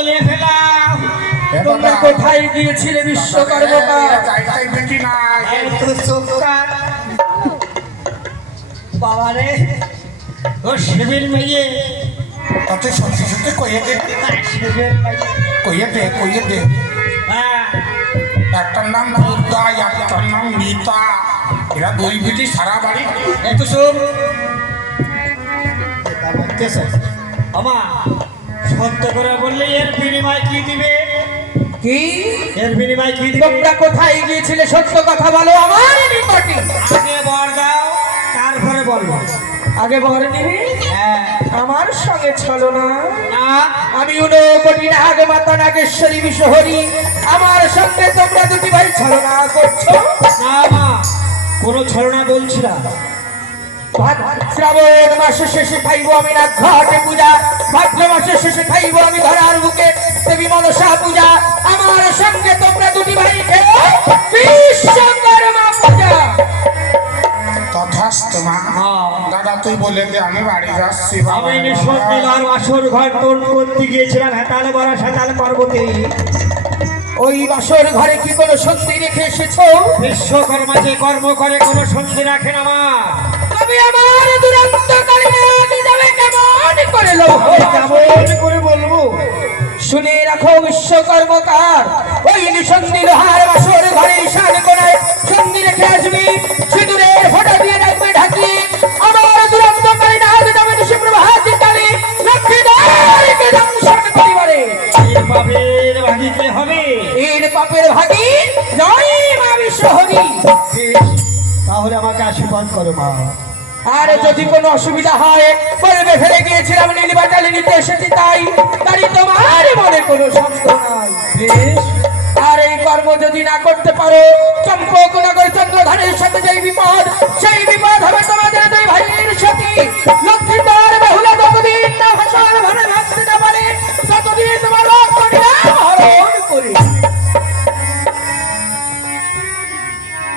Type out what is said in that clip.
বলে ফেলাও, তোমরা কোথায় গিয়েছিলে বিশ্বকর্মা? বাবারে ও শিবির মেয়ে, তাতে সত্যি সত্যি কইয়ে দে, শিবির কইয়ে দে। হ্যাঁ, একটার নাম দুর্গা, একটার নাম মিতা। এরা দুই বিটি সারা বাড়ি। একটু শুন আমা, সত্য করে বললে এর বিনিময় কি দিবে? কি এর বিনিময় কি দিবে? তোমরা কোথায় গিয়েছিলে সত্য কথা বলো আমার নিকটে। আগে বর দাও, তারপরে বলবো। আগে বর নিবি? হ্যাঁ। আমার সঙ্গে চলো না। না, আমি কোটি নাগ মাতা নাগেশ্বরী বিশহরী, আমার সঙ্গে তোমরা দুটি ভাই ছলনা করছো। না মা, কোনো ছলনা বলছি না। শ্রাবণ মাসে শেষে খাইব আমি না ঘাটে পূজা, ভাদ্র মাসে শেষে খাইব আমি ধরার বুকে দেবী মনসা পূজা। আমার সঙ্গে তোমরা দুটি ভাই বিশ্বকর্মা পূজা। তথাস্তু মা। দাদা তুই বলে দে, আমি বাড়ি যাচ্ছি। আমি নিঃসন্দেহ আসর ঘর তোর করতে গিয়েছিলাম হেতাল বড় সেতাল পর্বতে। ওই বাসর ঘরে কি কোনো সন্ধি রেখে এসেছো? বিশ্বকর্মা যে কর্ম করে কোনো সন্ধি রাখে না মা। তবে আমার দুরন্তকালে যাবে কেমন করে লোক? কেমন করে বলবো? শুনে রাখো বিশ্বকর্মকার, ওই নিঃসন্ধি লোহার বাসর ঘরে ঈশান কোণায় সন্ধি রেখে আসবি, সিঁদুরের ফোঁটা দিয়ে রাখবে ঢাকিয়ে। আমার দুরন্তকালে নাগ যাবে নিশিপ্রভাত কালে লক্ষ্মীদারকে দংশন করিবারে। এর পাপের ভাগিতে হবে। এর পাপের ভাগী জয় মা বিশ্বহরী। তাহলে আমাকে আশীর্বাদ করো মা। আর যদি কোনো অসুবিধা হয় বলবে ফেলে গিয়েছিলাম নীলবাটালে নিতে এসেছি তাই, তাই তোমার মনে কোনো সন্দেহ নাই। আর এই কর্ম যদি না করতে পারো চম্পকনগর চন্দ্রধারের সাথে যেই বিপদ